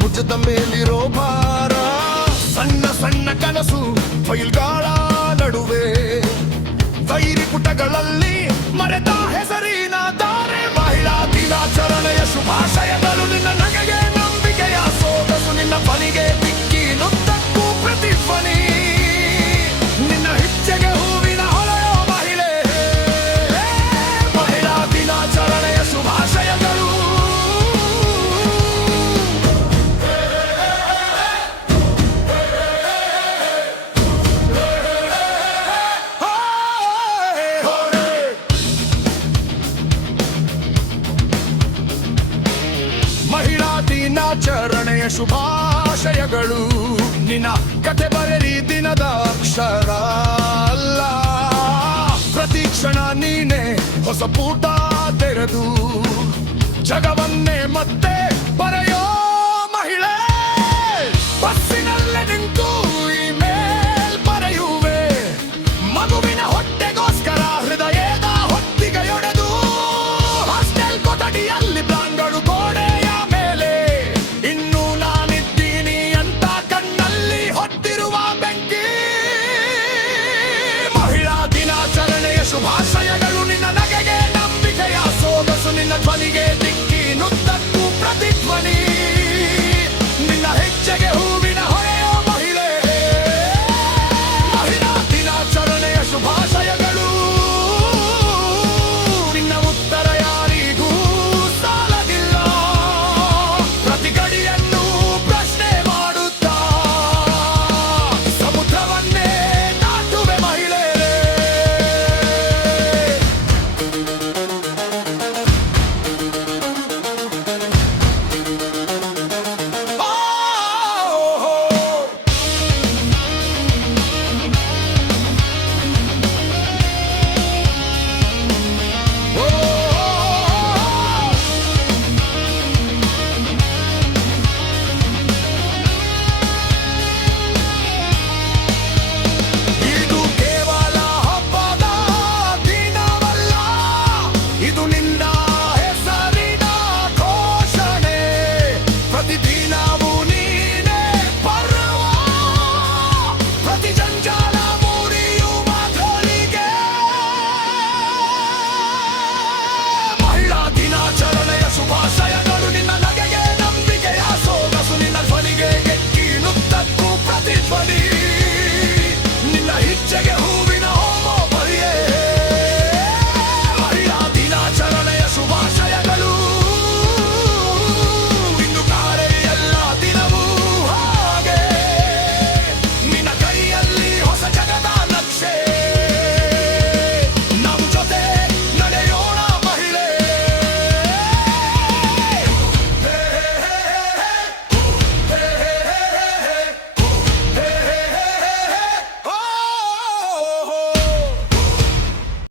ಭುಜದ ಮೇಲಿರೋ ಭಾರ, ಸಣ್ಣ ಸಣ್ಣ ಕನಸು ಫೈಲ್ಗಳ ನಡುವೆ, ವೈರಿ ಪುಟಗಳಲ್ಲಿ ಮರೆತ ಹೆಸರಿನ ತಾರೆ. ಮಹಿಳಾ ದಿನಾಚರಣೆಯ ಶುಭಾಶಯಗಳು ನಿನ್ನ ನಗೆಗೆ ನಂಬಿಕೆಯ ಸೋಗಸು, ನಿನ್ನ ಬನಿಗೆ ದಿಕ್ಕಿ ನುದ್ದಕ್ಕೂ ಪ್ರತಿಧ್ವನಿ, ನಿನ್ನ ಹೆಜ್ಜೆಗೆ ಹೂವಿನ ಹೊಳೆಯೋ ಮಹಿಳೆ. ಮಹಿಳಾ ದಿನಾಚರಣೆಯ ಶುಭಾಶಯಗಳು. ಮಹಿಳಾ ದಿನಾಚರಣೆಯ ಶುಭಾಶಯಗಳು. ನಿನ್ನ ಕತೆ ಬರೆರಿ ದಿನದ ಅಕ್ಷರ ಅಲ್ಲ, ಪ್ರತಿ ಕ್ಷಣ ನೀನೆ ಹೊಸ ಪೂಟ ತೆರೆದು ಜಗವನ್ನ